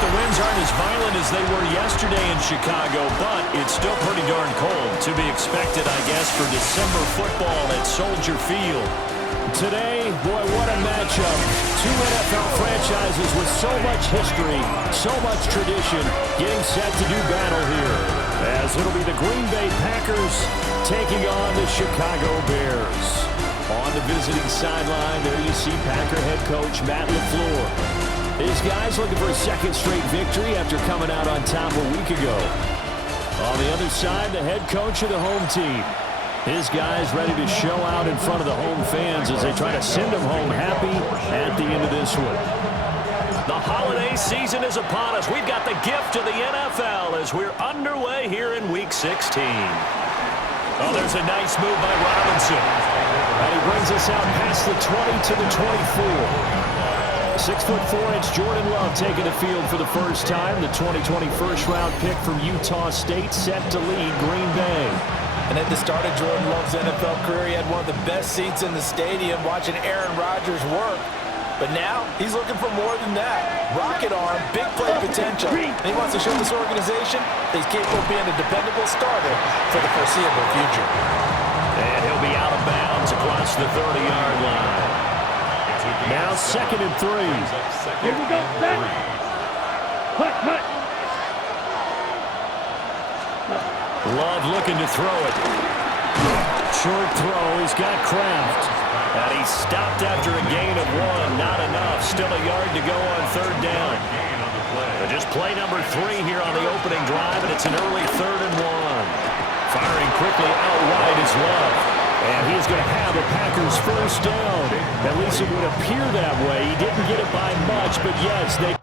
the winds aren't as violent as they were yesterday in Chicago, but it's still pretty darn cold. To be expected, I guess, for December football at Soldier Field. Today, boy, what a matchup. Two NFL franchises with so much history, so much tradition, getting set to do battle here. As it'll be the Green Bay Packers taking on the Chicago Bears. On the visiting sideline, there you see Packer head coach Matt LaFleur. These guys looking for a second straight victory after coming out on top a week ago. On the other side, the head coach of the home team. His guys ready to show out in front of the home fans as they try to send them home happy at the end of this one. The holiday season is upon us. We've got the gift of the NFL as we're underway here in Week 16. Oh, there's a nice move by Robinson. And he brings us out past the 20 to the 24. 6'4" Jordan Love taking the field for the first time. The 2020 first-round pick from Utah State set to lead Green Bay. And at the start of Jordan Love's NFL career, he had one of the best seats in the stadium watching Aaron Rodgers work. But now, he's looking for more than that. Rocket arm, big play potential. And he wants to show this organization that he's capable of being a dependable starter for the foreseeable future. And he'll be out of bounds across the 30-yard line. Now 2nd and 3. Here we go. Cut. Love looking to throw it. Short throw. He's got Kraft. And he's stopped after a gain of 1. Not enough. Still a yard to go on 3rd down. But just play number 3 here on the opening drive, and it's an early 3rd and 1. Firing quickly out wide is Love. And he's going to have the Packers first down. At least it would appear that way. He didn't get it by much, but yes, they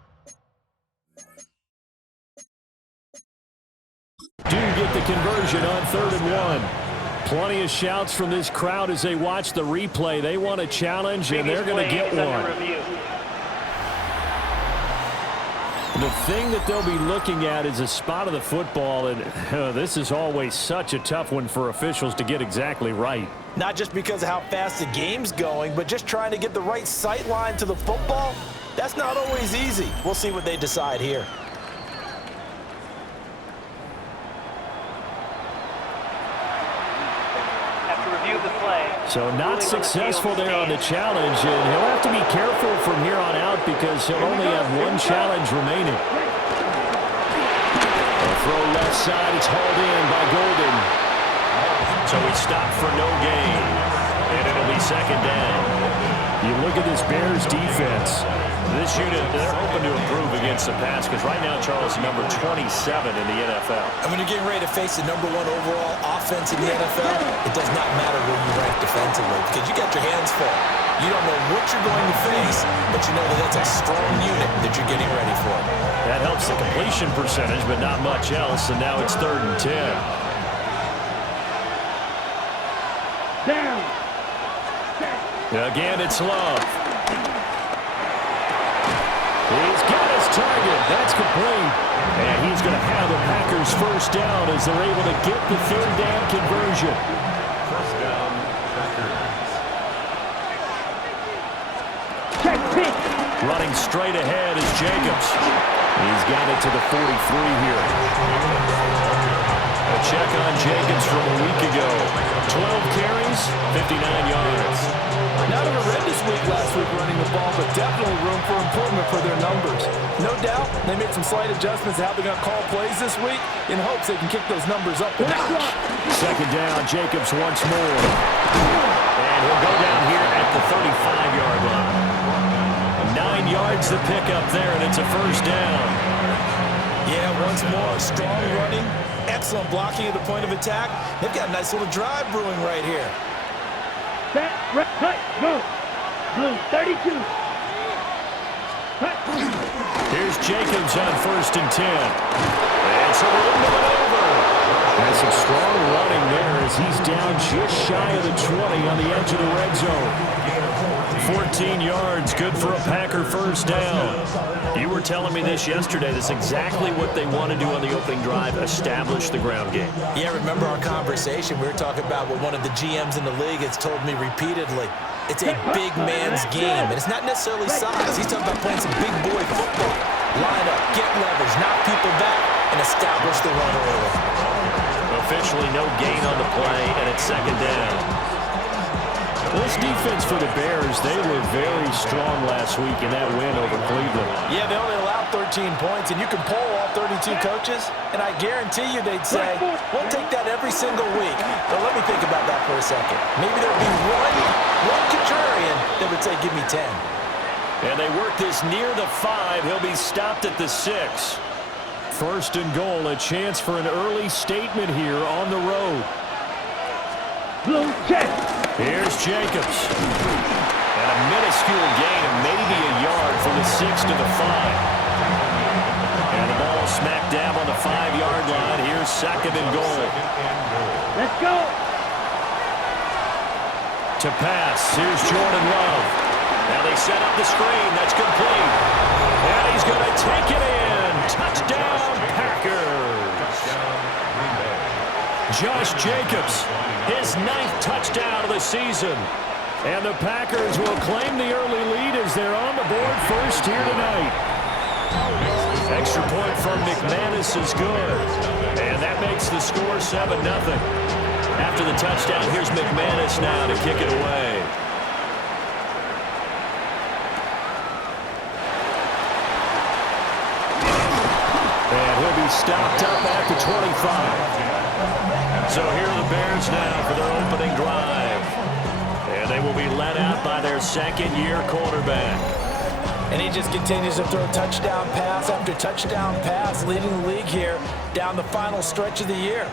do get the conversion on 3rd and 1. Plenty of shouts from this crowd as they watch the replay. They want a challenge, and they're going to get one. The thing that they'll be looking at is a spot of the football, and this is always such a tough one for officials to get exactly right. Not just because of how fast the game's going, but just trying to get the right sight line to the football. That's not always easy. We'll see what they decide here. So not successful there on the challenge, and he'll have to be careful from here on out because he'll only have one challenge remaining. A throw left side, it's hauled in by Golden. So he stopped for no gain, and it'll be 2nd down. You look at this Bears defense. This unit, they're hoping to improve against the pass because right now, Charles, number 27 in the NFL. And when you're getting ready to face the #1 overall offense in the NFL, it does not matter where you rank defensively because you got your hands full. You don't know what you're going to face, but you know that that's a strong unit that you're getting ready for. That helps the completion percentage, but not much else, and now it's 3rd and 10. Down. Again, it's Love. He's got his target. That's complete. And he's going to have the Packers first down as they're able to get the 3rd down conversion. First down, Packers. Running straight ahead is Jacobs. He's got it to the 43 here. A check on Jacobs from a week ago. 12 carries, 59 yards. Not a horrendous week last week running the ball, but definitely room for improvement for their numbers. No doubt, they made some slight adjustments to how they're going to call plays this week in hopes they can kick those numbers up a notch. 2nd down, Jacobs once more. And he'll go down here at the 35-yard line. 9 yards to pick up there, and it's a first down. Yeah, once more, strong running, excellent blocking at the point of attack. They've got a nice little drive brewing right here. Set, right, cut, go. Blue, 32. Cut. Here's Jacobs on 1st and 10. And so we're into it over. And some strong running there as he's down just shy of the 20 on the edge of the red zone. 14 yards, good for a Packer first down. You were telling me this yesterday. That's exactly what they want to do on the opening drive, establish the ground game. Yeah, remember our conversation? We were talking about what one of the GMs in the league has told me repeatedly. It's a big man's game, and it's not necessarily size. He's talking about playing some big boy football. Line up, get leverage, knock people back, and establish the run early. Officially no gain on the play, and it's second down. This defense for the Bears, they were very strong last week in that win over Cleveland. Yeah, they only allowed 13 points, and you can poll all 32 coaches, and I guarantee you they'd say, we'll take that every single week. But let me think about that for a second. Maybe there'd be one contrarian that would say, give me 10. And they work this near the 5. He'll be stopped at the 6. First and goal, a chance for an early statement here on the road. Blue check. Here's Jacobs. And a minuscule gain of maybe a yard from the 6 to the 5. And the ball smack dab on the 5-yard line. Here's second and goal. Let's go. To pass, here's Jordan Love. Now they set up the screen. That's complete. And he's going to take it in. Touchdown, Packers. Josh Jacobs, his 9th touchdown of the season. And the Packers will claim the early lead as they're on the board first here tonight. Extra point from McManus is good. And that makes the score 7-0. After the touchdown, here's McManus now to kick it away. And he'll be stopped up at the 25. So here are the Bears now for their opening drive. And they will be led out by their second-year quarterback. And he just continues to throw touchdown pass after touchdown pass, leading the league here down the final stretch of the year.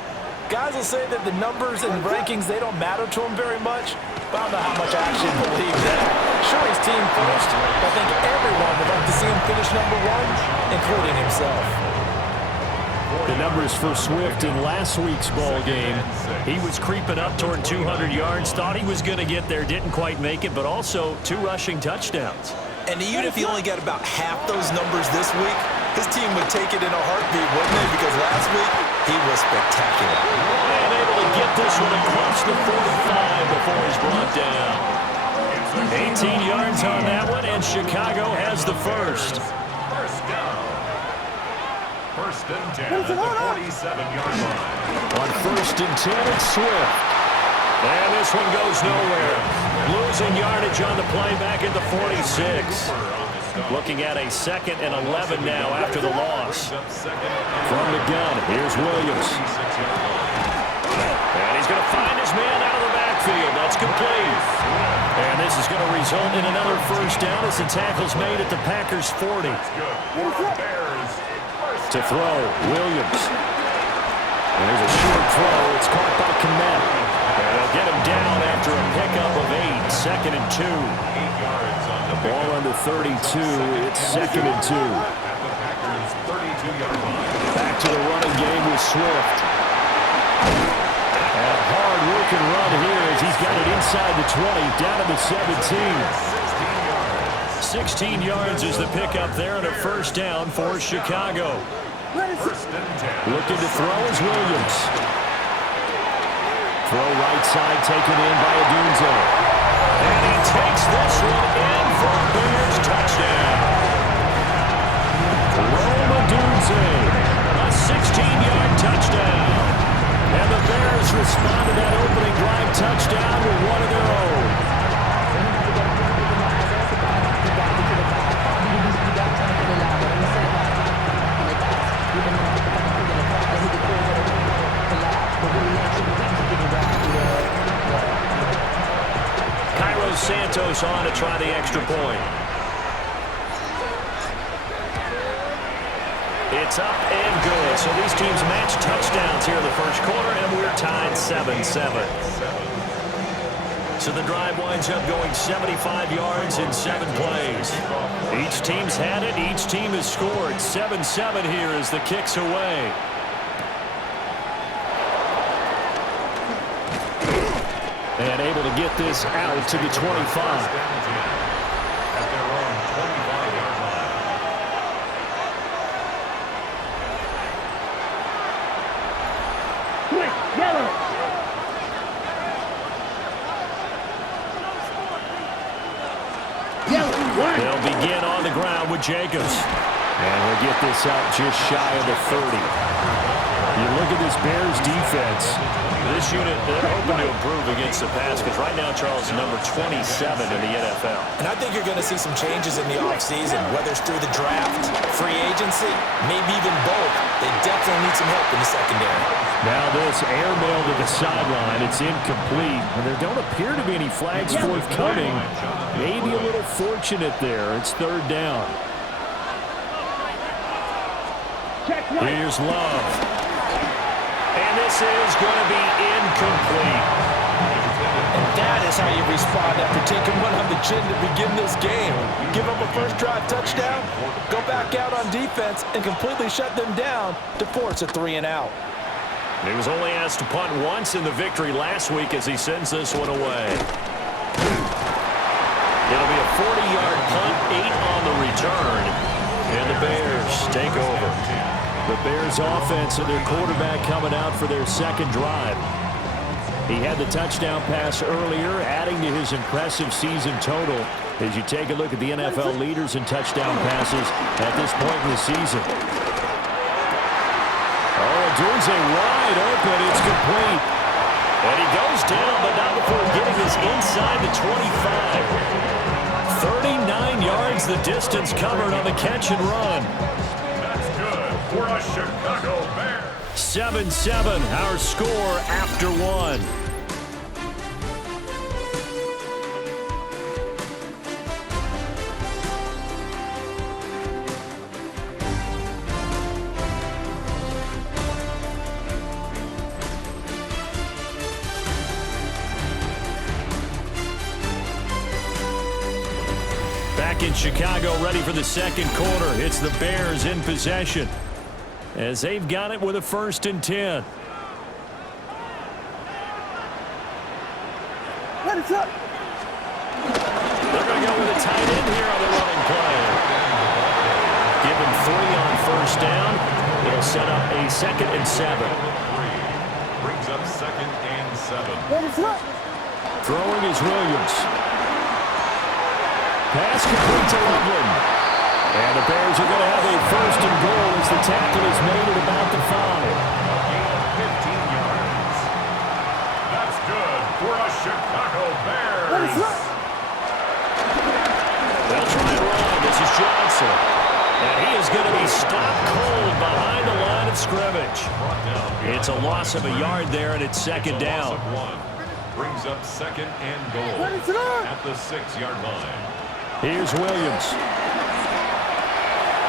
Guys will say that the numbers and rankings, they don't matter to him very much, but I don't know how much I actually believe that. Sure, he's team first, but I think everyone would like to see him finish number 1, including himself. The numbers for Swift in last week's ball game. He was creeping up toward 200 yards, thought he was going to get there, didn't quite make it, but also 2 rushing touchdowns. And even if he only got about half those numbers this week, his team would take it in a heartbeat, wouldn't they? Because last week, he was spectacular. And able to get this one across the 45 before he's brought down. 18 yards on that one, and Chicago has the first. First and 10 at the 47-yard line. On first and 10, it's Swift. And this one goes nowhere. Losing yardage on the play back at the 46. Looking at a 2nd and 11 now after the loss. From the gun, here's Williams. And he's going to find his man out of the backfield. That's complete. And this is going to result in another first down as the tackle's made at the Packers' 40. To throw, Williams. And there's a short throw. It's caught by Kmet. And they'll get him down after a pickup of 8. 2nd and 2. The ball under 32. It's 2nd and 2. Back to the running game with Swift. And a hard-working run here as he's got it inside the 20, down to the 17. 16 yards is the pickup there and a first down for Chicago. Looking to throw is Williams. Throw right side taken in by Adunze. And he takes this one in for a Bears touchdown. Rome Adunze, a 16-yard touchdown. And the Bears respond to that opening drive touchdown with one of their own. Santos on to try the extra point. It's up and good. So these teams match touchdowns here in the first quarter, and we're tied 7-7. So the drive winds up going 75 yards in 7 plays. Each team's had it. Each team has scored. 7-7 here as the kick's away. And able to get this out to the 25. They'll begin on the ground with Jacobs. And we'll get this out just shy of the 30. You look at this Bears defense. This unit, they're hoping to improve against the pass because right now, Charles, is number 27 in the NFL. And I think you're going to see some changes in the offseason, whether it's through the draft, free agency, maybe even both. They definitely need some help in the secondary. Now this airmail to the sideline. It's incomplete. And there don't appear to be any flags forthcoming. Maybe a little fortunate there. It's third down. Here's Love. And this is going to be incomplete. And that is how you respond after taking one on the chin to begin this game. Give up a first drive touchdown, go back out on defense, and completely shut them down to force a 3-and-out. He was only asked to punt once in the victory last week as he sends this one away. It'll be a 40-yard punt, 8 on the return, and the Bears take over. The Bears offense and their quarterback coming out for their second drive. He had the touchdown pass earlier, adding to his impressive season total as you take a look at the NFL leaders in touchdown passes at this point in the season. Oh, Dunze wide open. It's complete. And he goes down, but not before getting this inside the 25. 39 yards the distance covered on the catch and run. For a Chicago Bears. 7-7, our score after one. Back in Chicago, ready for the second quarter. It's the Bears in possession, as they've got it with a 1st and 10. What is up? They're going to go with a tight end here on the running play. Give him 3 on first down. It'll set up a 2nd and 7. Brings up 2nd and 7. What is up? Throwing is Williams. Pass complete to Loveland. And the Bears are going to have a 1st and goal as the tackle is made at about the 5. Gain of 15 yards. That's good for a Chicago Bears. What is up? They'll try and run. This is Johnson. And he is going to be stopped cold behind the line of scrimmage. It's a loss of a yard there, and it's 2nd down. Brings up 2nd and goal What is up? at the 6-yard line. Here's Williams.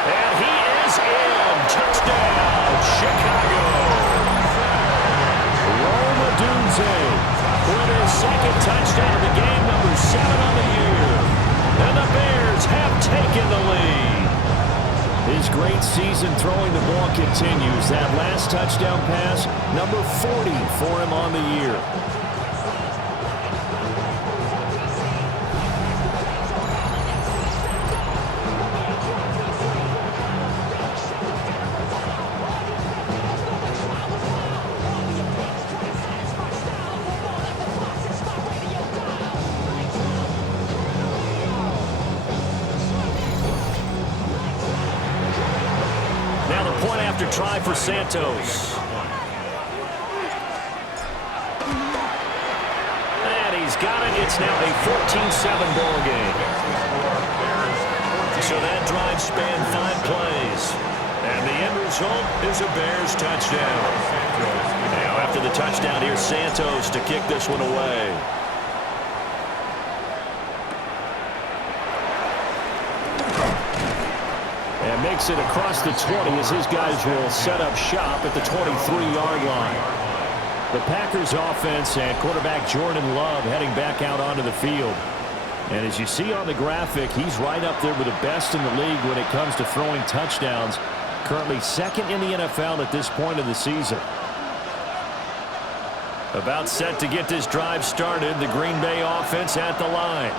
And he is in. Touchdown, Chicago. Roma Dunze with his 2nd touchdown of the game, number 7 on the year. And the Bears have taken the lead. His great season throwing the ball continues. That last touchdown pass, number 40 for him on the year. Try for Santos. And he's got it. It's now a 14-7 ball game. So that drive spanned 5 plays. And the end result is a Bears touchdown. Now after the touchdown, here's Santos to kick this one away. And makes it across the 20 as his guys will set up shop at the 23-yard line. The Packers offense and quarterback Jordan Love heading back out onto the field. And as you see on the graphic, he's right up there with the best in the league when it comes to throwing touchdowns. Currently 2nd in the NFL at this point of the season. About set to get this drive started, the Green Bay offense at the line.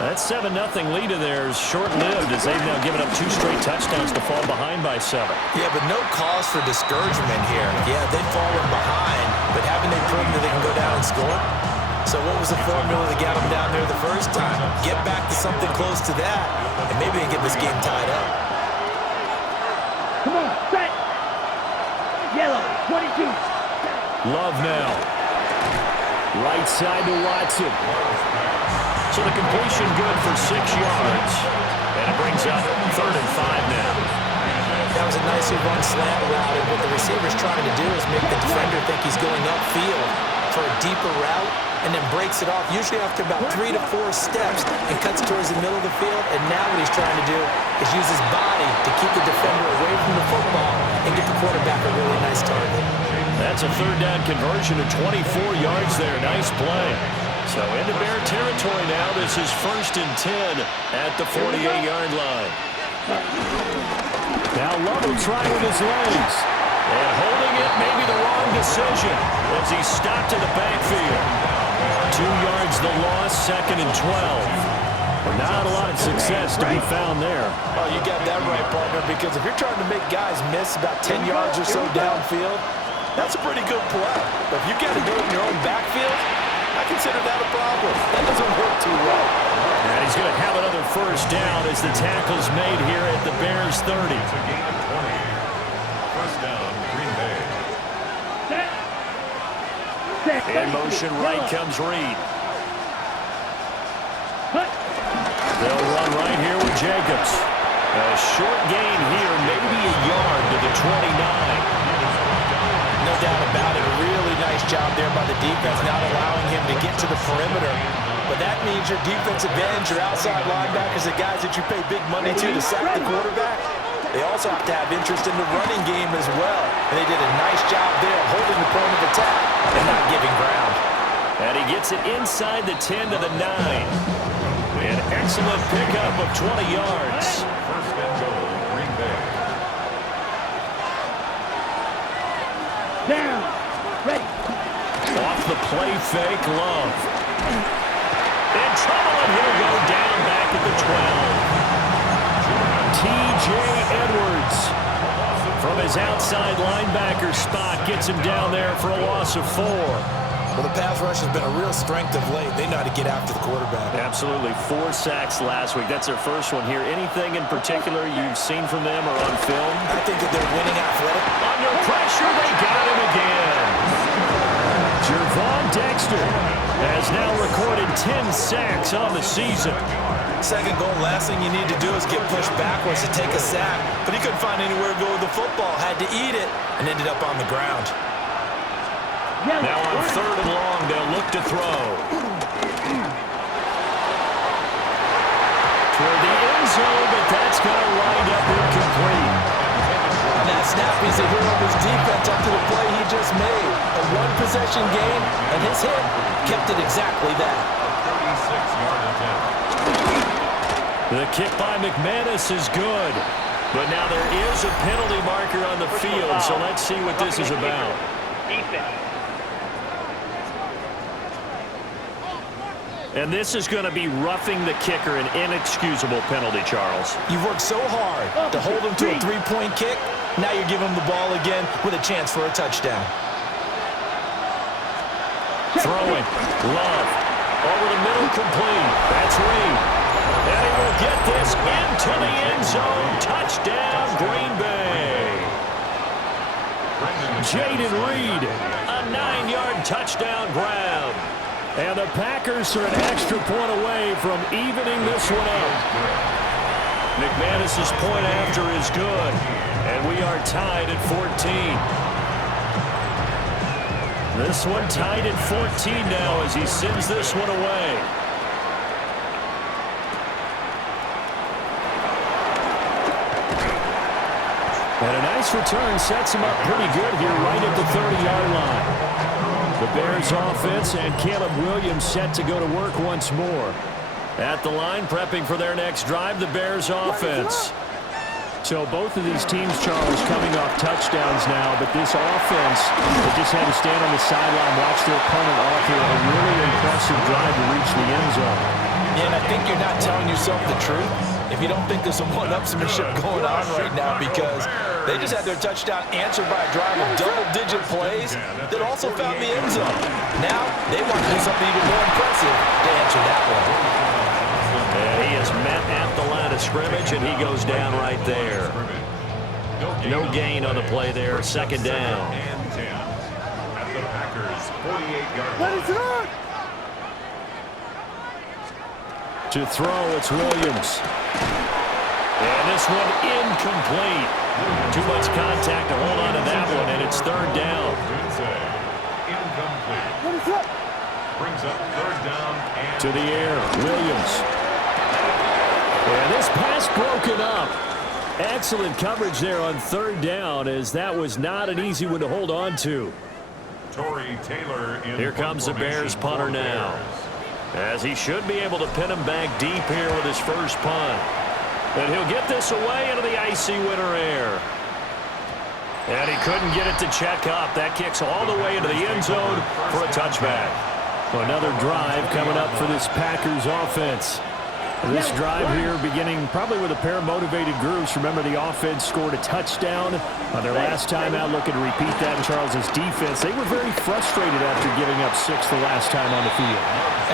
That 7-0 lead of theirs short-lived as they've now given up 2 straight touchdowns to fall behind by 7. Yeah, but no cause for discouragement here. Yeah, they've fallen behind, but haven't they proven that they can go down and score? So what was the formula that got them down there the first time? Get get back to something close to that, and maybe they get this game tied up. Come on, set. Yellow, 22. Love now. Right side to Watson. So the completion good for 6 yards. And it brings up 3rd and 5 now. That was a nicely run slant route, and what the receiver's trying to do is make the defender think he's going upfield for a deeper route, and then breaks it off, usually after about 3 to 4 steps, and cuts towards the middle of the field. And now what he's trying to do is use his body to keep the defender away from the football and get the quarterback a really nice target. That's a 3rd down conversion of 24 yards there. Nice play. So into Bear territory now. This is 1st and 10 at the 48-yard line. Now Love will try with his legs. And holding it may be the wrong decision as he stopped in the backfield. 2 yards the loss, 2nd and 12. Not a lot of success to be found there. Oh, you got that right, partner, because if you're trying to make guys miss about 10 yards or so downfield, that's a pretty good play. But if you got to do it in your own backfield, I consider that a problem. That doesn't work too well. And he's going to have another 1st down as the tackle's made here at the Bears 30. It's a gain of 20. 1st down, Green Bay. In motion, right comes Reed. They'll run right here with Jacobs. A short gain here, maybe a yard to the 29. No doubt about it. A really nice job there by the defense, not allowing him to get to the perimeter. But that means your defensive ends, your outside linebackers, the guys that you pay big money to sack the quarterback, they also have to have interest in the running game as well. And they did a nice job there holding the point of attack and not giving ground. And he gets it inside the 10 to the 9. An excellent pickup of 20 yards. 1st and goal, Green Bay. Down. Ready. Off the play fake, Love. In trouble, and he'll go down back at the 12. T.J. Edwards from his outside linebacker spot gets him down there for a loss of 4. Well, the pass rush has been a real strength of late. They know how to get after the quarterback. Absolutely. 4 sacks last week. That's their first one here. Anything in particular you've seen from them or on film? I think that they're winning athletic. Under pressure, they got him again. Jervon Dexter has now recorded 10 sacks on the season. Second goal, last thing you need to do is get pushed backwards to take a sack. But he couldn't find anywhere to go with the football, had to eat it, and ended up on the ground. Now on 3rd and long, they'll look to throw. Toward the end zone, but that's going to wind up incomplete. On that snap, he's a hero of his defense up to the play he just made. A one-possession game, and his hit kept it exactly that. 36-yard attempt. The kick by McManus is good. But now there is a penalty marker on the field, so let's see what this is about. Defense. And this is going to be roughing the kicker, an inexcusable penalty, Charles. You've worked so hard to hold him to a three-point kick. Now you're giving him the ball again with a chance for a touchdown. Throwing. Love. Over the middle, complete. That's Reed. And he will get this into the end zone. Touchdown, Green Bay. Jaden Reed, a 9-yard touchdown grab. And the Packers are an extra point away from evening this one up. McManus's point after is good. And we are tied at 14. This one tied at 14 now as he sends this one away. And a nice return sets him up pretty good here right at the 30-yard line. The Bears offense and Caleb Williams set to go to work once more. At the line, prepping for their next drive, the Bears offense. So both of these teams, Charles, coming off touchdowns now, but this offense, they just had to stand on the sideline, watch their opponent offer a really impressive drive to reach the end zone. Yeah, and I think you're not telling yourself the truth if you don't think there's some one-upsmanship going on right now, because they just had their touchdown answered by a drive of double-digit plays that also found the end zone. Now they want to do something even more impressive to answer that one. line of scrimmage, and he goes down right there. No gain on the play there. Second down. And 10 at the Packers' 48-yard line. What is that? To throw, it's Williams. And this one incomplete. Too much contact to hold on to that one, and it's third down. Incomplete. What is that? Brings up third down and To the air, Williams. And this pass broken up. Excellent coverage there on third down, as that was not an easy one to hold on to. Torrey Taylor in Here comes the Bears punter now, as he should be able to pin him back deep here with his first punt. And he'll get this away into the icy winter air. And he couldn't get it to check up. That kicks all the way into the end zone for a touchback. Another drive coming up for this Packers offense. This drive here beginning probably with a pair of motivated groups. Remember, the offense scored a touchdown on their last time out, looking to repeat that in Charles's defense. They were very frustrated after giving up 6 the last time on the field.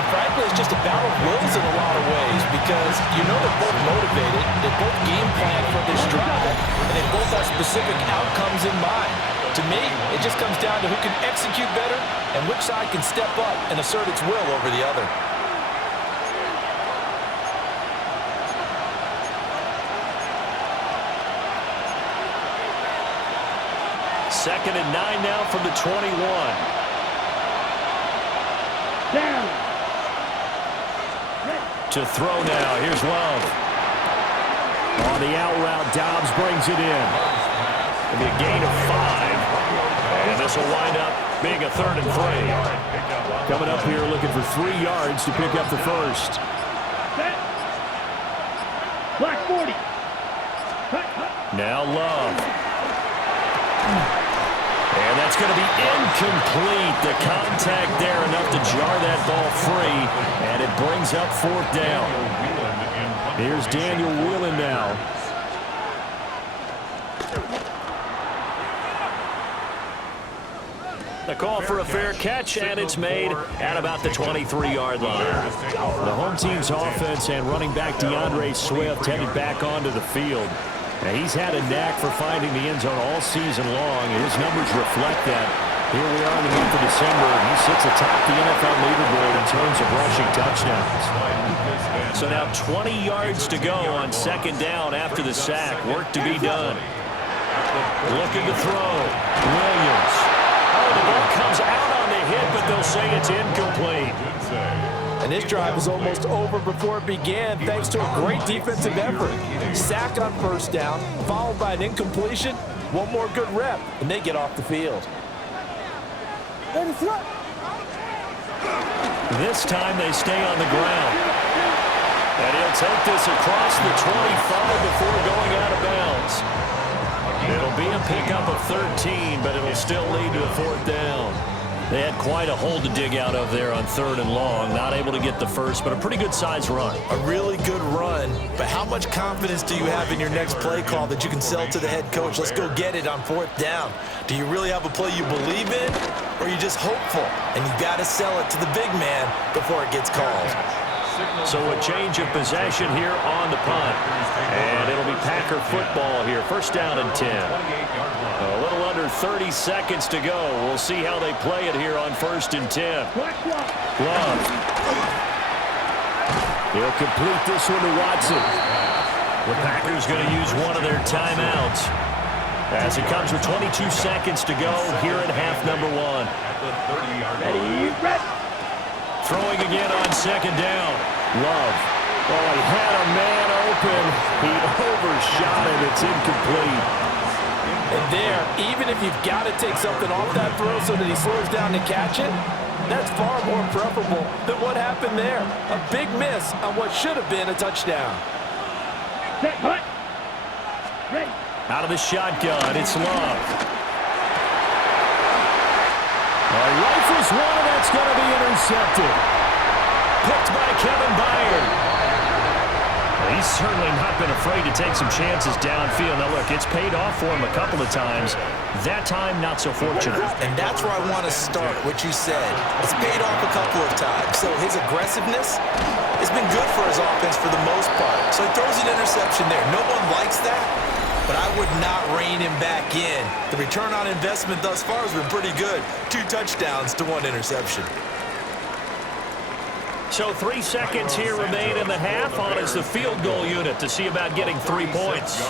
And frankly, it's just a battle of wills in a lot of ways, because you know they're both motivated, they both game plan for this drive, and they both have specific outcomes in mind. To me, it just comes down to who can execute better and which side can step up and assert its will over the other. Second and 9 now from the 21. Down. To throw now. Here's Love. On the out route, Dobbs brings it in. It'll be a gain of 5. And this will wind up being a 3rd and 3. Coming up here looking for 3 yards to pick up the first. Set. Black 40. Now Love. And that's going to be incomplete. The contact there enough to jar that ball free, and it brings up 4th down. Here's Daniel Whelan now. The call for a fair catch, and it's made at about the 23-yard line. The home team's offense and running back DeAndre Swift headed back onto the field. Now, he's had a knack for finding the end zone all season long, and his numbers reflect that. Here we are in the month of December, and he sits atop the NFL leaderboard in terms of rushing touchdowns. So now 20 yards to go on second down after the sack. Work to be done. Looking to throw. Williams. Oh, the ball comes out on the hit, but they'll say it's incomplete. And this drive was almost over before it began, thanks to a great defensive effort. Sack on first down, followed by an incompletion. One more good rep, and they get off the field. This time they stay on the ground. And he'll take this across the 25 before going out of bounds. It'll be a pickup of 13, but it'll still lead to a 4th down. They had quite a hole to dig out of there on 3rd and long. Not able to get the first, but a pretty good-sized run. A really good run, but how much confidence do you have in your next play call that you can sell to the head coach? Let's go get it on 4th down. Do you really have a play you believe in, or are you just hopeful? And you got to sell it to the big man before it gets called. So a change of possession here on the punt. And it'll be Packer football here. First down and 10. A little under 30 seconds to go. We'll see how they play it here on 1st and 10. Love. He'll complete this one to Watson. The Packers going to use one of their timeouts as it comes with 22 seconds to go here at half number 1. Ready, red. Throwing again on second down. Love. Oh, he had a man open. He overshot it. It's incomplete. And there, even if you've got to take something off that throw so that he slows down to catch it, that's far more preferable than what happened there. A big miss on what should have been a touchdown. Set, hut. Ready. Out of the shotgun, it's Love. Rifles one, that's going to be intercepted. Picked by Kevin Byard. He's certainly not been afraid to take some chances downfield. Now, look, it's paid off for him a couple of times. That time, not so fortunate. And that's where I want to start, what you said. It's paid off a couple of times. So his aggressiveness has been good for his offense for the most part. So he throws an interception there. No one likes that, but I would not rein him back in. The return on investment thus far has been pretty good. 2 touchdowns to 1 interception. So 3 seconds here remain in the half on as the field goal unit to see about getting 3 points.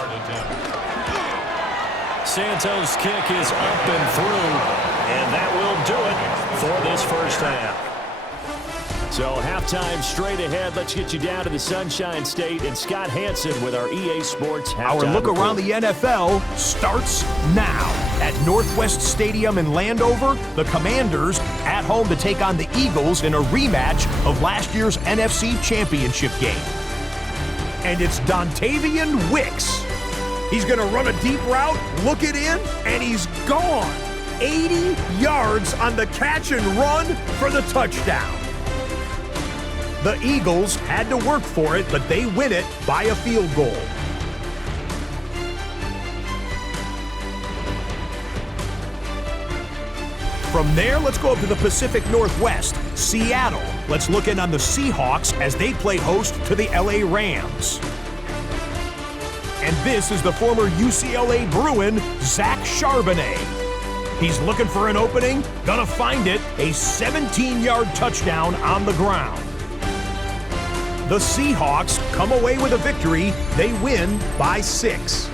Santos' kick is up and through, and that will do it for this first half. So halftime straight ahead. Let's get you down to the Sunshine State and Scott Hansen with our EA Sports halftime Our look report. around the NFL starts now. At Northwest Stadium in Landover, the Commanders at home to take on the Eagles in a rematch of last year's NFC Championship game. And it's Dontavian Wicks. He's going to run a deep route, look it in, and he's gone. 80 yards on the catch and run for the touchdown. The Eagles had to work for it, but they win it by a field goal. From there, let's go up to the Pacific Northwest, Seattle. Let's look in on the Seahawks as they play host to the LA Rams. And this is the former UCLA Bruin, Zach Charbonnet. He's looking for an opening, gonna find it, a 17-yard touchdown on the ground. The Seahawks come away with a victory. They win by 6.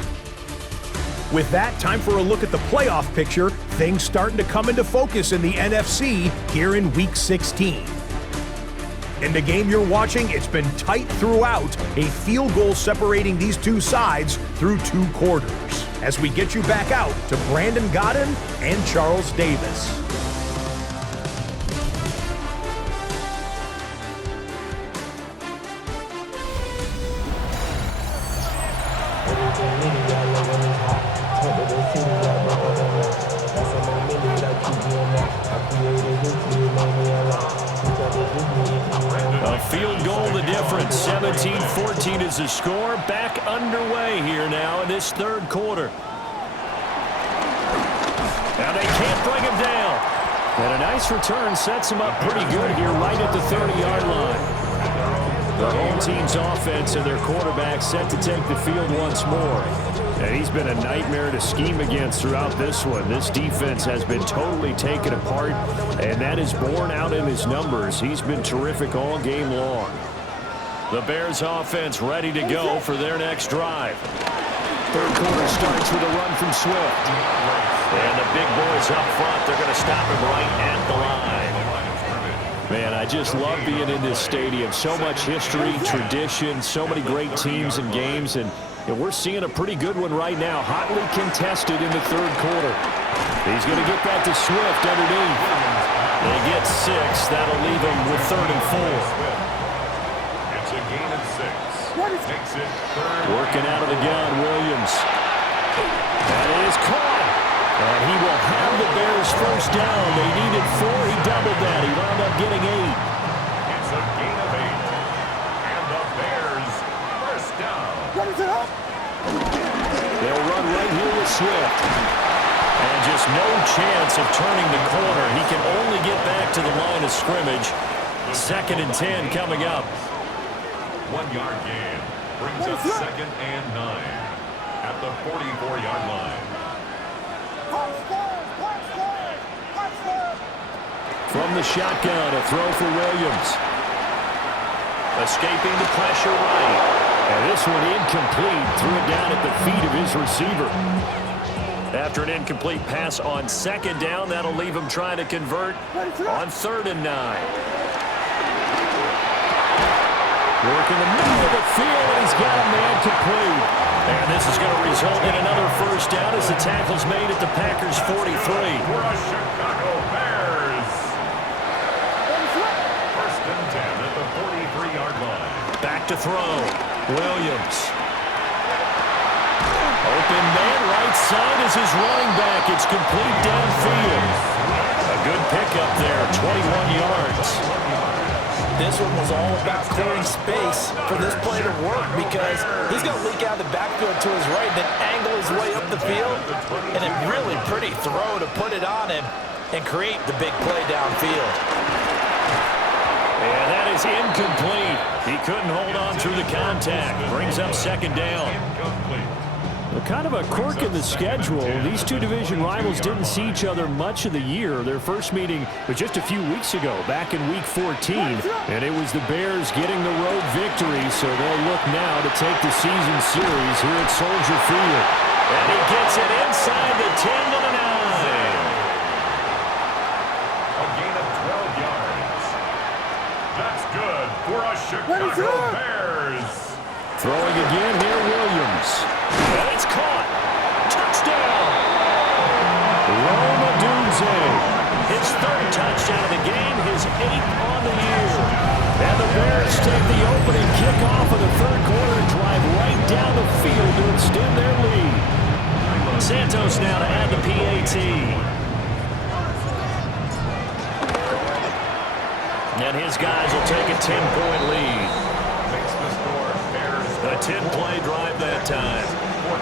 With that, time for a look at the playoff picture. Things starting to come into focus in the NFC here in Week 16. In the game you're watching, it's been tight throughout, a field goal separating these two sides through 2 quarters. As we get you back out to Brandon Godden and Charles Davis. A field goal the difference. 17-14 is the score. Back underway here now in this 3rd quarter. Now they can't bring him down. And a nice return sets him up pretty good here right at the 30-yard line. The home team's offense and their quarterback set to take the field once more. And he's been a nightmare to scheme against throughout this one. This defense has been totally taken apart, and that is borne out in his numbers. He's been terrific all game long. The Bears offense ready to go for their next drive. 3rd quarter starts with a run from Swift. And the big boys up front, they're going to stop him right at the line. Man, I just love being in this stadium. So much history, tradition, so many great teams and games, and we're seeing a pretty good one right now. Hotly contested in the 3rd quarter. He's going to get that to Swift underneath. They get 6. That'll leave him with 3rd and 4. It's a gain of 6. Takes it 3rd. Working out of the gun, Williams. That is caught. And he will have the Bears first down. They needed 4. He doubled that. He wound up getting 8. It's a gain of 8. And the Bears first down. They'll run right here with Swift. And just no chance of turning the corner. He can only get back to the line of scrimmage. 2nd and 10 coming up. 1-yard gain brings up 2nd and 9 at the 44-yard line. From the shotgun, a throw for Williams. Escaping the pressure right. And this one incomplete. Threw it down at the feet of his receiver. After an incomplete pass on 2nd down, that'll leave him trying to convert on 3rd and 9. Working the middle of the field, and he's got a man complete. And this is going to result in another first down as the tackle's made at the Packers' 43. For a Chicago Bears. 1st and 10 at the 43-yard line. Back to throw. Williams. Open man, right side is his running back. It's complete downfield. A good pickup there, 21 yards. This one was all about clearing space for this play to work because he's going to leak out the backfield to his right, then angle his way up the field, and a really pretty throw to put it on him and create the big play downfield. And that is incomplete. He couldn't hold on through the contact. Brings up second down. Well, kind of a quirk in the schedule. These two division rivals didn't see each other much of the year. Their first meeting was just a few weeks ago, back in Week 14. And it was the Bears getting the road victory, so they'll look now to take the season series here at Soldier Field. And he gets it inside the 10 to the 9. A gain of 12 yards. That's good for a Chicago Bears. Throwing again here, Williams. And it's caught. Touchdown. Roma Dunze. His third touchdown of the game, his 8th on the year. And the Bears take the opening kickoff of the third quarter and drive right down the field to extend their lead. Santos now to add the PAT. And his guys will take a 10-point lead. A 10-play drive that time.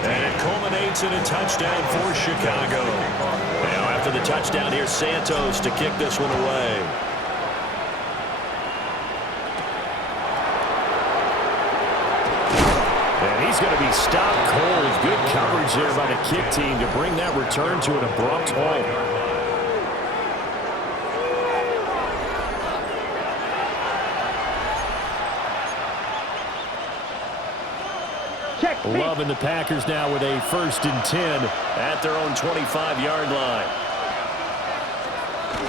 And it culminates in a touchdown for Chicago. Now after the touchdown, here's Santos to kick this one away. And he's going to be stopped cold. Good coverage there by the kick team to bring that return to an abrupt halt. Loving the Packers now with a 1st and 10 at their own 25-yard line.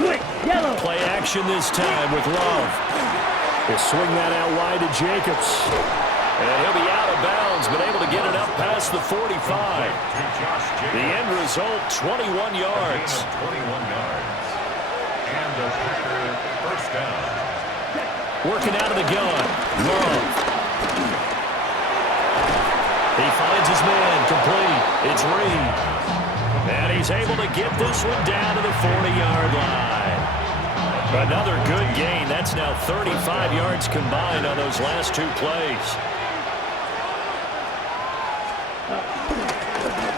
Quick, yellow. Play action this time with Love. He'll swing that out wide to Jacobs. And he'll be out of bounds, but able to get it up past the 45. The end result, 21 yards. 21 yards. And the Packer first down. Working out of the gun. Love. He finds his man, complete. It's Reed. And he's able to get this one down to the 40-yard line. Another good gain. That's now 35 yards combined on those last 2 plays.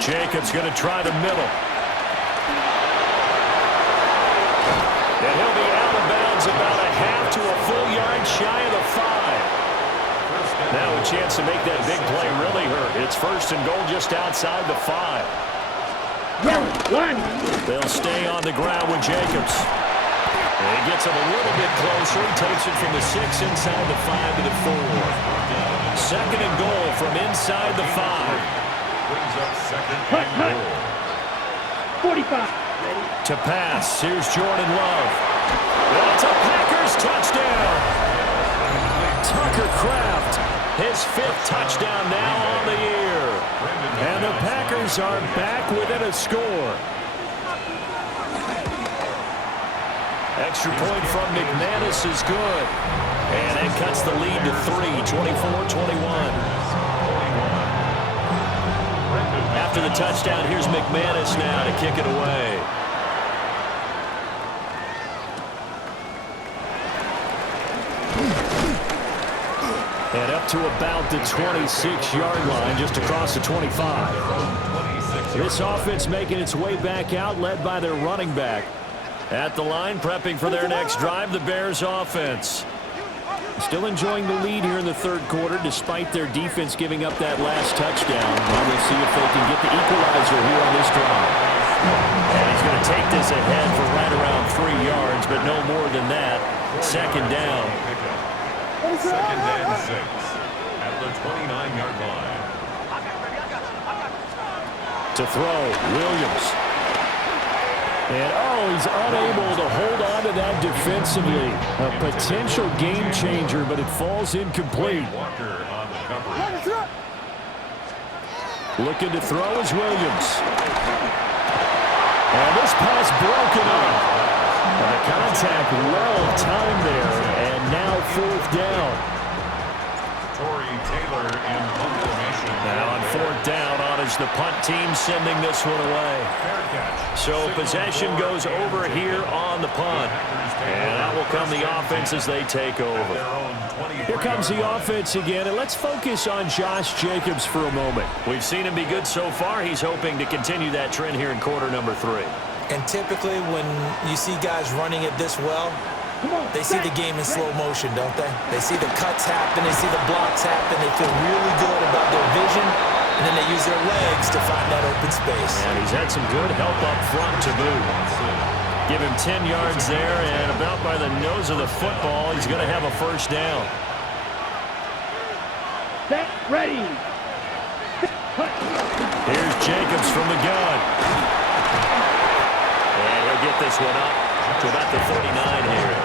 Jacobs going to try the middle. And he'll be out of bounds about a half to a full yard shy of the 5. Now a chance to make that big play really hurt. It's 1st and goal just outside the 5. They'll stay on the ground with Jacobs. And he gets him a little bit closer. He takes it from the 6 inside the 5 to the 4. 2nd and goal from inside the 5. Brings up 2nd and goal. 45. To pass. Here's Jordan Love. That's a Packers touchdown. Tucker Kraft, his 5th touchdown now on the year. And the Packers are back within a score. Extra point from McManus is good. And it cuts the lead to 3, 24-21. After the touchdown, here's McManus now to kick it away. And up to about the 26-yard line, just across the 25. This offense making its way back out, led by their running back. At the line, prepping for their next drive, the Bears offense. Still enjoying the lead here in the third quarter, despite their defense giving up that last touchdown. Well, we'll see if they can get the equalizer here on this drive. And he's going to take this ahead for right around 3 yards, but no more than that. 2nd down. 2nd and 6 at the 29-yard line. To throw, Williams. And, he's unable to hold on to that defensively. A potential game changer, but it falls incomplete. Walker on the coverage. Looking to throw is Williams. And this pass broken up. And the contact well timed there, and now 4th down. Torrey Taylor in punt formation. Now on 4th down, on is the punt team sending this one away. Fair catch. So possession goes over here on the punt. And out will come the offense as they take over. Here comes the offense again, and let's focus on Josh Jacobs for a moment. We've seen him be good so far. He's hoping to continue that trend here in quarter number 3. And typically when you see guys running it this well, They see the game in slow motion, don't they? They see the cuts happen, they see the blocks happen, they feel really good about their vision, and then they use their legs to find that open space. And he's had some good help up front to boot. Give him 10 yards there, and about by the nose of the football, he's going to have a first down. Set, ready. Here's Jacobs from the gun. And he'll get this one up to about the 39 here.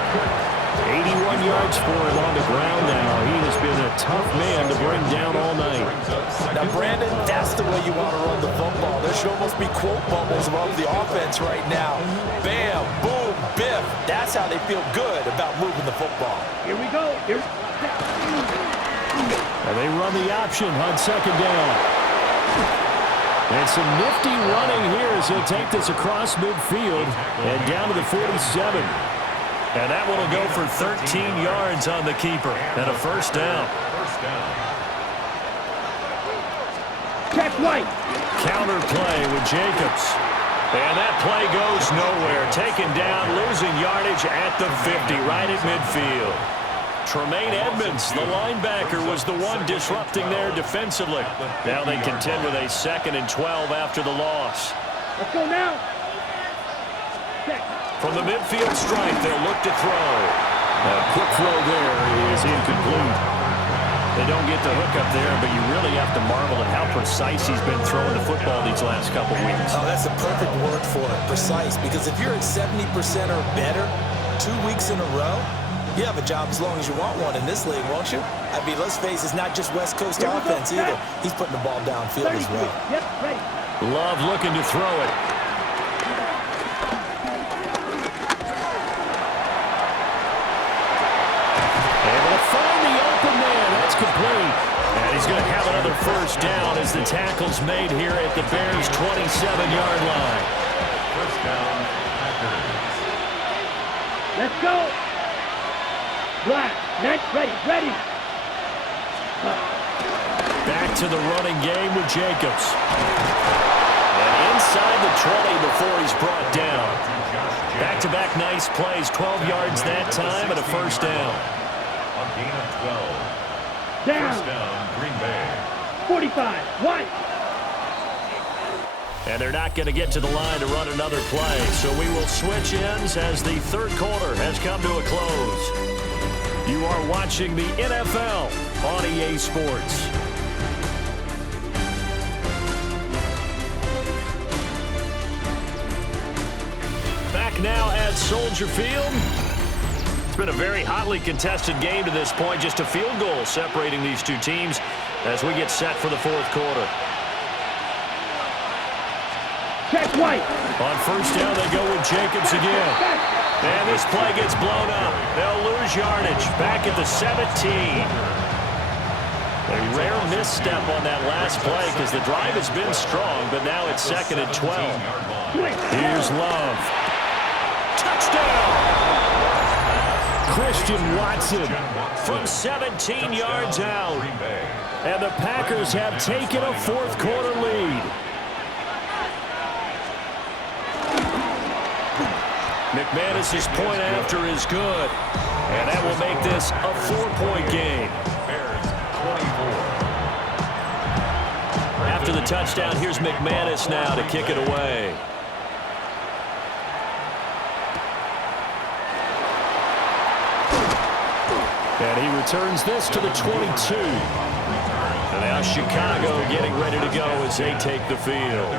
81 yards for him on the ground now. He has been a tough man to bring down all night. Now, Brandon, that's the way you want to run the football. There should almost be quote bubbles above the offense right now. Bam, boom, biff. That's how they feel good about moving the football. Here we go. And they run the option on second down. And some nifty running here as he'll take this across midfield and down to the 47. And that one will go for 13 yards on the keeper and a first down. Check White. Counter play with Jacobs. And that play goes nowhere. Taken down, losing yardage at the 50, right at midfield. Tremaine Edmonds, the linebacker, was the one disrupting there defensively. Now they contend with a 2nd and 12 after the loss. Let's go now. Check. From the midfield stripe, they'll look to throw. A quick throw there is incomplete. They don't get the hook up there, but you really have to marvel at how precise he's been throwing the football these last couple weeks. Oh, that's the perfect word for it, precise. Because if you're at 70% or better 2 weeks in a row, you have a job as long as you want one in this league, won't you? I mean, let's face it, it's not just West Coast offense either. He's putting the ball downfield as well. Yep, ready. Love looking to throw it. Able to find the open man. That's complete. And he's going to have another first down as the tackle's made here at the Bears' 27-yard line. First down, Packers. Let's go. Black, next, ready. Back to the running game with Jacobs. And inside the 20 before he's brought down. Back-to-back nice plays, 12 yards that time and a first down. A gain of 12. Down. First down, Green Bay. 45, White. And they're not going to get to the line to run another play. So we will switch ends as the third quarter has come to a close. You are watching the NFL on EA Sports. Back now at Soldier Field. It's been a very hotly contested game to this point. Just a field goal separating these two teams as we get set for the fourth quarter. Check White. On first down, they go with Jacobs again. And this play gets blown up. They'll lose yardage back at the 17. A rare misstep on that last play because the drive has been strong, but now it's 2nd and 12. Here's Love. Touchdown! Christian Watson from 17 yards out. And the Packers have taken a fourth quarter lead. McManus's point after is good. And that will make this a 4-point game. Bears 24. After the touchdown, here's McManus now to kick it away. And he returns this to the 22. And now Chicago getting ready to go as they take the field.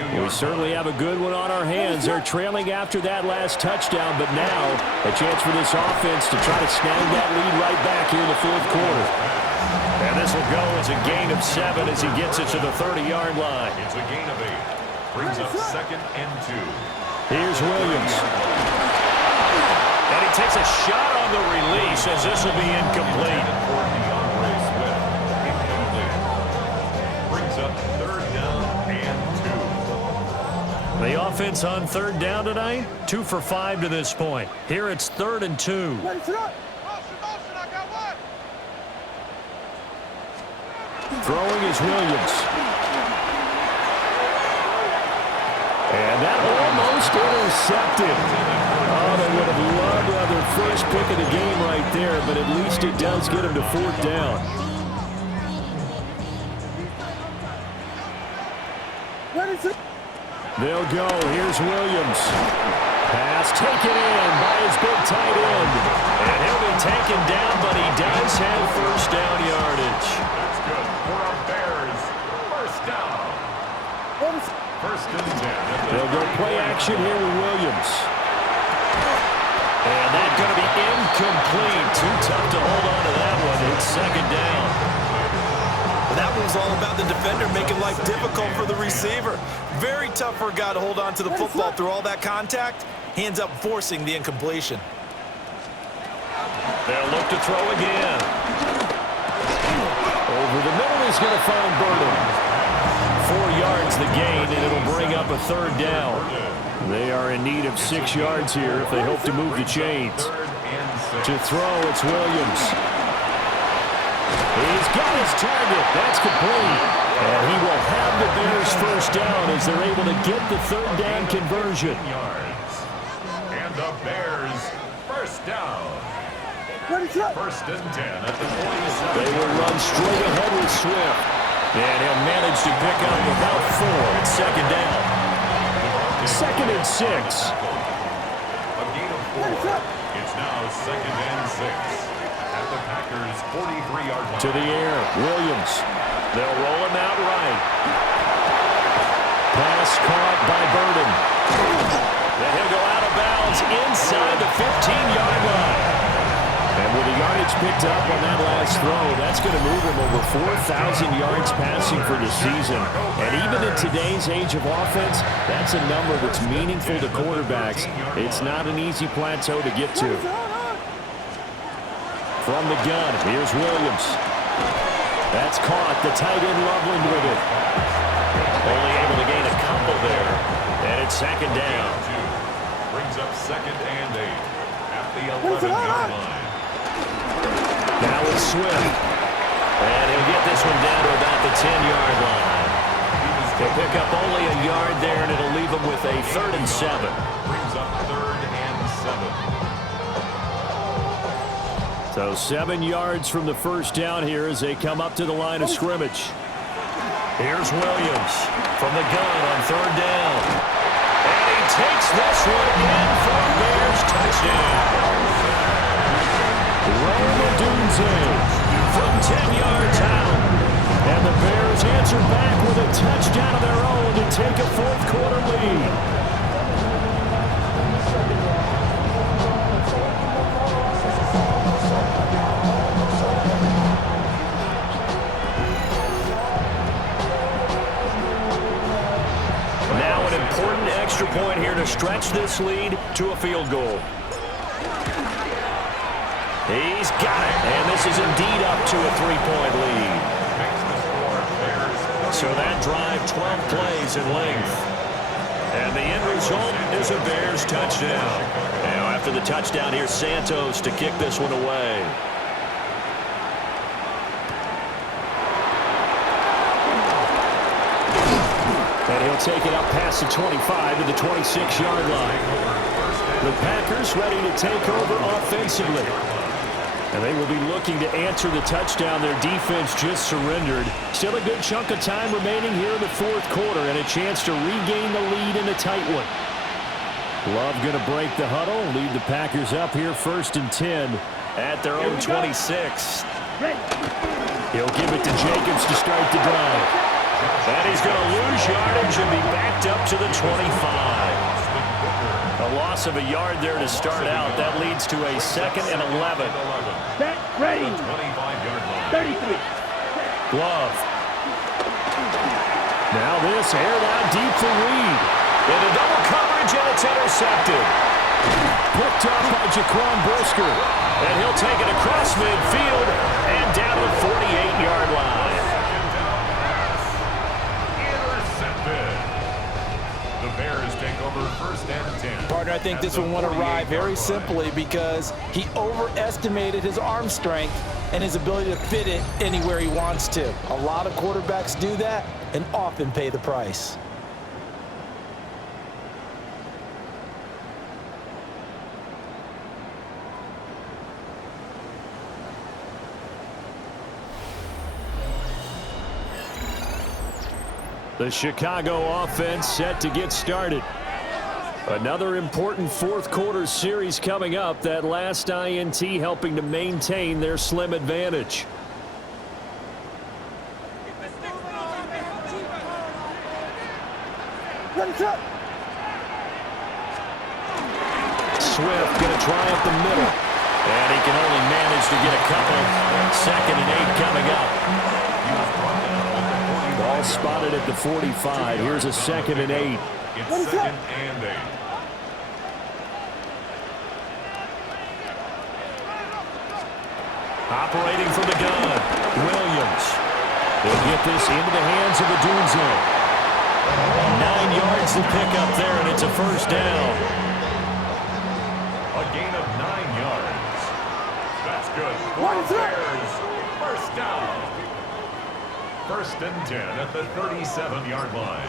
We certainly have a good one on our hands. They're trailing after that last touchdown, but now a chance for this offense to try to snag that lead right back here in the fourth quarter. And this will go as a gain of 7 as he gets it to the 30-yard line. It's a gain of 8. Brings up 2nd and 2. Here's Williams. And he takes a shot on the release as this will be incomplete. Brings up 3rd down and 2. The offense on 3rd down tonight, 2 for 5 to this point. Here it's 3rd and 2. Throwing is Williams. And that almost intercepted. Oh, they would have loved to have their first pick of the game right there, but at least it does get him to 4th down. They'll go. Here's Williams. Pass taken in by his big tight end. And he'll be taken down, but he does have first down yardage. That's good for a Bears first down. First and 10. They'll go play action here with Williams. And that's going to be incomplete. Too tough to hold on to that one. It's 2nd down. Well, that one's all about the defender making life difficult for the receiver. Very tough for a guy to hold on to the football through all that contact. He ends up forcing the incompletion. They'll look to throw again. Over the middle is going to find Burden. 4 yards the gain, and it'll bring up a 3rd down. They are in need of 6 yards here if they hope to move the chains. To throw, it's Williams. He's got his target. That's complete. And he will have the Bears first down as they're able to get the 3rd down conversion. And the Bears first down. First and 10 at the 47. They will run straight ahead with Swift. And he'll manage to pick up about 4. It's 2nd down. 2nd and 6. A gain of 4. It's now 2nd and 6. At the Packers' 43-yard line. To the air, Williams. They'll roll him out right. Pass caught by Burden. And he'll go out of bounds inside the 15-yard line. And with the yardage picked up on that last throw, that's going to move him over 4,000 yards passing for the season. And even in today's age of offense, that's a number that's meaningful to quarterbacks. It's not an easy plateau to get to. From the gun, here's Williams. That's caught. The tight end Loveland with it. Only able to gain a couple there. And it's 2nd down. Brings up 2nd and 8 at the 11-yard line. Now it's Swift. And he'll get this one down to about the 10-yard line. He'll pick up only a yard there, and it'll leave him with a 3rd and 7. Brings up 3rd and 7. So 7 yards from the first down here as they come up to the line of scrimmage. Here's Williams from the gun on 3rd down. And he takes this one in for a Bears touchdown. Romadunze from 10 yards out. And the Bears answer back with a touchdown of their own to take a 4th quarter lead. Now an important extra point here to stretch this lead to a field goal. He's got it, and this is indeed up to a 3-point lead. So that drive, 12 plays in length. And the end result is a Bears touchdown. Now after the touchdown, here's Santos to kick this one away. And he'll take it up past the 25 to the 26-yard line. The Packers ready to take over offensively. And they will be looking to answer the touchdown their defense just surrendered. Still a good chunk of time remaining here in the 4th quarter and a chance to regain the lead in a tight one. Love going to break the huddle, lead the Packers up here 1st and 10 at their own 26. He'll give it to Jacobs to start the drive. And he's going to lose yardage and be backed up to the 25. A loss of a yard there to start out. That leads to a 2nd and 11. Set, ready. 33. Glove. Now this aired out deep for Reed. Into double coverage, and it's intercepted. Picked up by Jaquan Brisker. And he'll take it across midfield and down to the 48-yard line. The Bears take over 1st and 10. Partner, I think this one won a ride very simply because he overestimated his arm strength and his ability to fit it anywhere he wants to. A lot of quarterbacks do that and often pay the price. The Chicago offense set to get started. Another important fourth quarter series coming up. That last INT helping to maintain their slim advantage. Swift going to try up the middle. And he can only manage to get a couple. 2nd and 8 coming up. Ball spotted at the 45. Here's a 2nd and 8. It's 2nd and 8. Operating from the gun, Williams. They'll get this into the hands of the Dunzo. 9 yards to pick up there, and it's a first down. A gain of 9 yards. That's good. Bears. First down. 1st and 10 at the 37-yard line.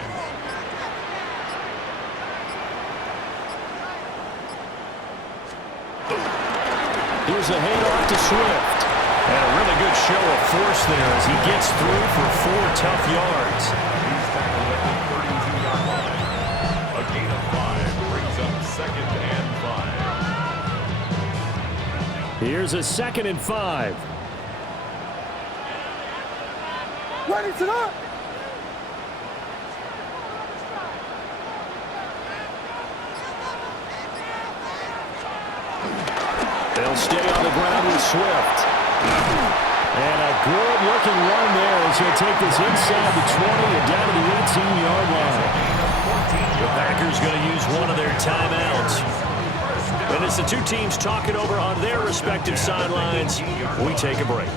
Here's a handoff to Swift. And a really good show of force there as he gets through for 4 tough yards. He's tackled at the 32-yard line. A gain of 5 brings up 2nd and 5. Here's a 2nd and 5. Ready to up. They'll stay on the ground with Swift. And a good-looking run there as he'll take this inside the 20 and down to the 18-yard line. The Packers going to use one of their timeouts. And as the two teams talk it over on their respective sidelines, we take a break.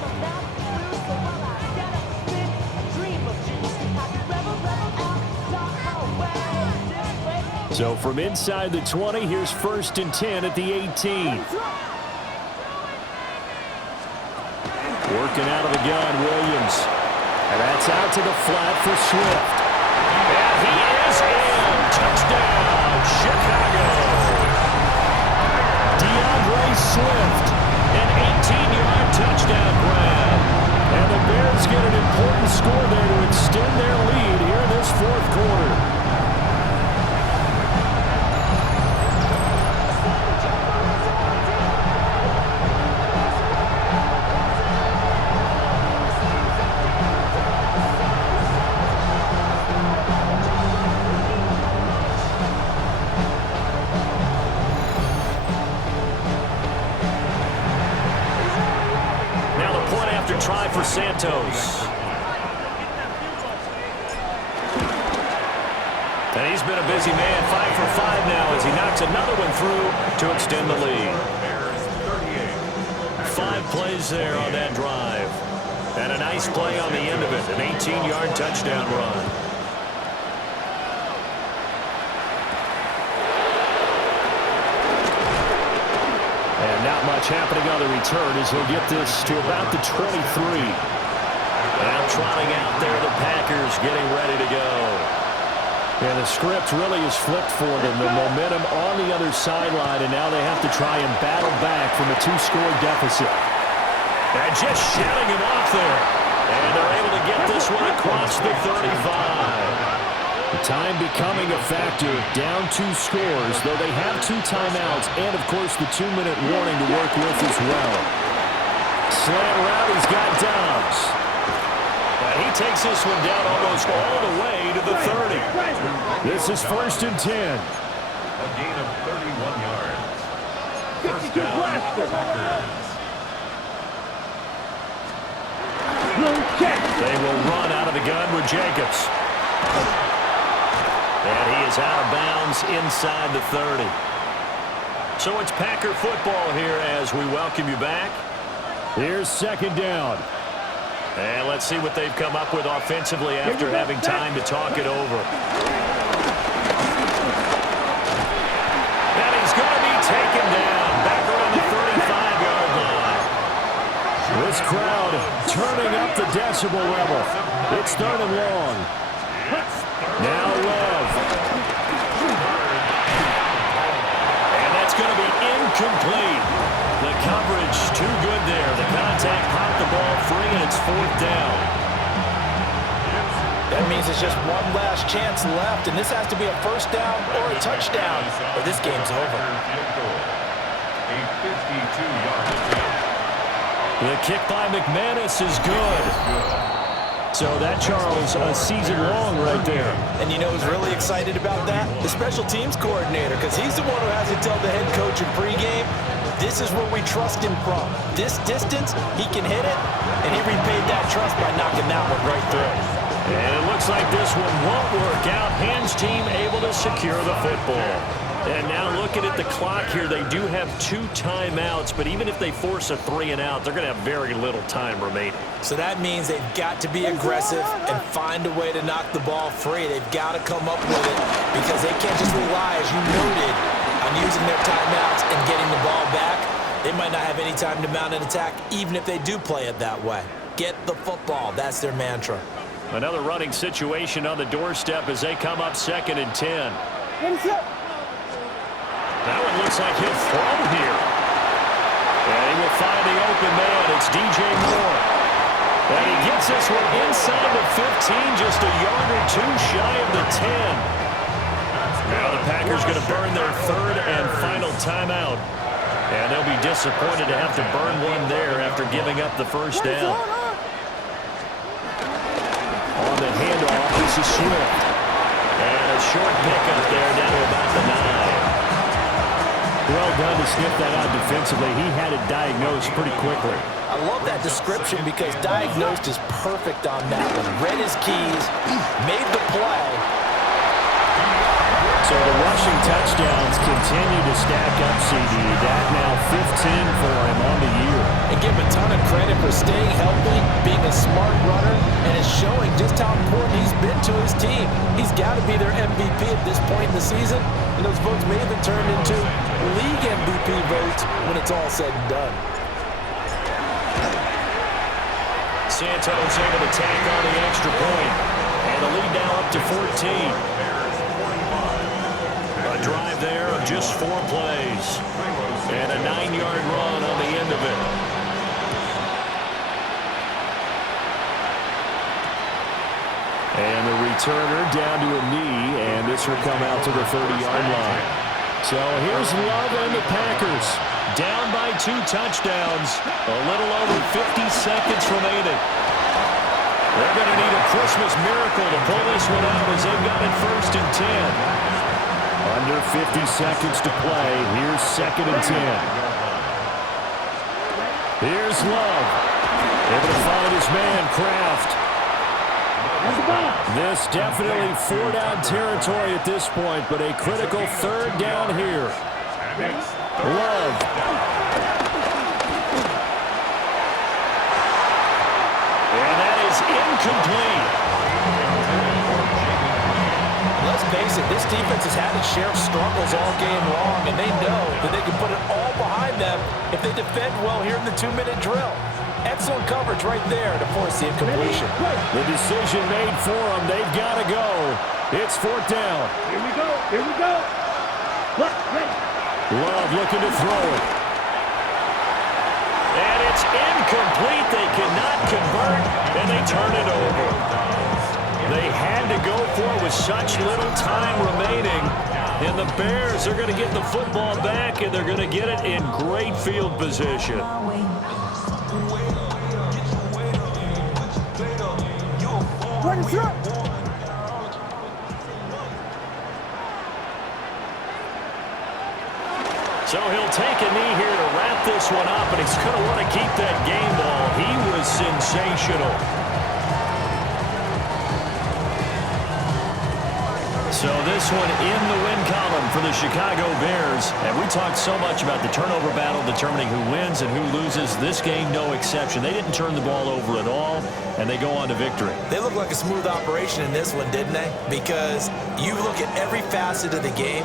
So from inside the 20, here's 1st and 10 at the 18. Working out of the gun, Williams. And that's out to the flat for Swift. And he is in. Touchdown, Chicago. DeAndre Swift, an 18-yard touchdown grab. And the Bears get an important score there to extend their lead here in this fourth quarter. Try for Santos. And he's been a busy man, 5 for 5 now as he knocks another one through to extend the lead. 5 plays there on that drive. And a nice play on the end of it, an 18-yard touchdown run. Not much happening on the return as he'll get this to about the 23. Now trotting out there, the Packers getting ready to go. And the script really is flipped for them. The momentum on the other sideline, and now they have to try and battle back from a 2-score deficit. And just shutting him off there. And they're able to get this one across the 35. The time becoming a factor, down 2 scores, though they have 2 timeouts and, of course, the 2-minute warning to work with as well. Slant route, he's got Dobbs. And he takes this one down almost all the way to the 30. This is 1st and 10. A gain of 31 yards. First down, Packers. They will run out of the gun with Jacobs. And he is out of bounds inside the 30. So it's Packer football here as we welcome you back. Here's 2nd down. And let's see what they've come up with offensively after having time to talk it over. And he's going to be taken down back around the 35-yard line. This crowd turning up the decibel level. It's 3rd and long. Now Love. And that's going to be incomplete. The coverage too good there. The contact popped the ball free, and it's 4th down. That means means there's just one last chance left, and this has to be a first down or a touchdown, or this game's over. A 52-yard attempt. The kick by McManus is good. So that, Charles, a season long right there. And you know who's really excited about that? The special teams coordinator, because he's the one who has to tell the head coach in pregame, this is where we trust him from. This distance, he can hit it, and he repaid that trust by knocking that one right through. And it looks like this one won't work out. Hands team able to secure the football. And now looking at the clock here, they do have 2 timeouts, but even if they force a 3 and out, they're going to have very little time remaining. So that means they've got to be aggressive and find a way to knock the ball free. They've got to come up with it because they can't just rely, as you noted, on using their timeouts and getting the ball back. They might not have any time to mount an attack, even if they do play it that way. Get the football. That's their mantra. Another running situation on the doorstep as they come up 2nd and 10. That one looks like he'll throw here. And he will find the open man. It's DJ Moore. And he gets this one inside the 15, just a yard or 2 shy of the 10. Now the Packers going to burn their 3rd and final timeout. And they'll be disappointed to have to burn one there after giving up the first down. On the handoff, this is Swift. And a short pickup there down to about the 9. Well done to sniff that out defensively. He had it diagnosed pretty quickly. I love that description because diagnosed is perfect on that one. Read his keys, made the play. So the rushing touchdowns continue to stack up, CD. That now 15 for him on the year. And give him a ton of credit for staying healthy, being a smart runner, and it's showing just how important he's been to his team. He's got to be their MVP at this point in the season, and those votes may even turn into league MVP votes when it's all said and done. Santos able to tack on the extra point, and the lead now up to 14. A drive there of just 4 plays, and a 9-yard run on the end of it. And the returner down to a knee, and this will come out to the 30-yard line. So here's Love and the Packers, down by 2 touchdowns, a little over 50 seconds remaining. They're going to need a Christmas miracle to pull this one out as they've got it 1st and 10. Under 50 seconds to play. Here's 2nd and 10. Here's Love. Able to find his man, Kraft. This definitely 4-down territory at this point, but a critical 3rd down here. Love. And that is incomplete. Let's face it, this defense has had its share of struggles all game long, and they know that they can put it all behind them if they defend well here in the 2-minute drill. Excellent coverage right there to force the incompletion. The decision made for them. They've got to go. It's 4th down. Here we go. Here we go. Look, ready. Love looking to throw it. And it's incomplete. They cannot convert, and they turn it over. They had to go for it with such little time remaining. And the Bears are going to get the football back, and they're going to get it in great field position. So he'll take a knee here to wrap this one up, and he's going to want to keep that game ball. He was sensational. So this one in the win column for the Chicago Bears. And we talked so much about the turnover battle determining who wins and who loses. This game, no exception. They didn't turn the ball over at all, and they go on to victory. They look like a smooth operation in this one, didn't they? Because you look at every facet of the game,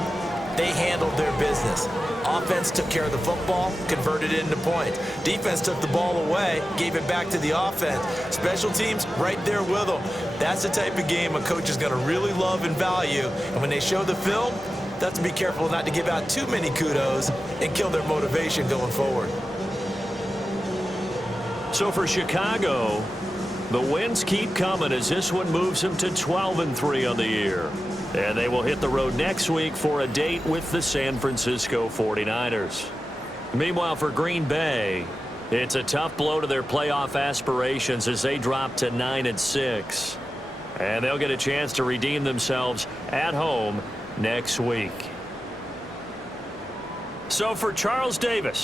they handled their business. Offense took care of the football, converted it into points. Defense took the ball away, gave it back to the offense. Special teams, right there with them. That's the type of game a coach is going to really love and value. And when they show the film, they have to be careful not to give out too many kudos and kill their motivation going forward. So for Chicago, The wins keep coming as this one moves them to 12-3 on the year. And they will hit the road next week for a date with the San Francisco 49ers. Meanwhile, for Green Bay, it's a tough blow to their playoff aspirations as they drop to 9-6. And they'll get a chance to redeem themselves at home next week. So for Charles Davis.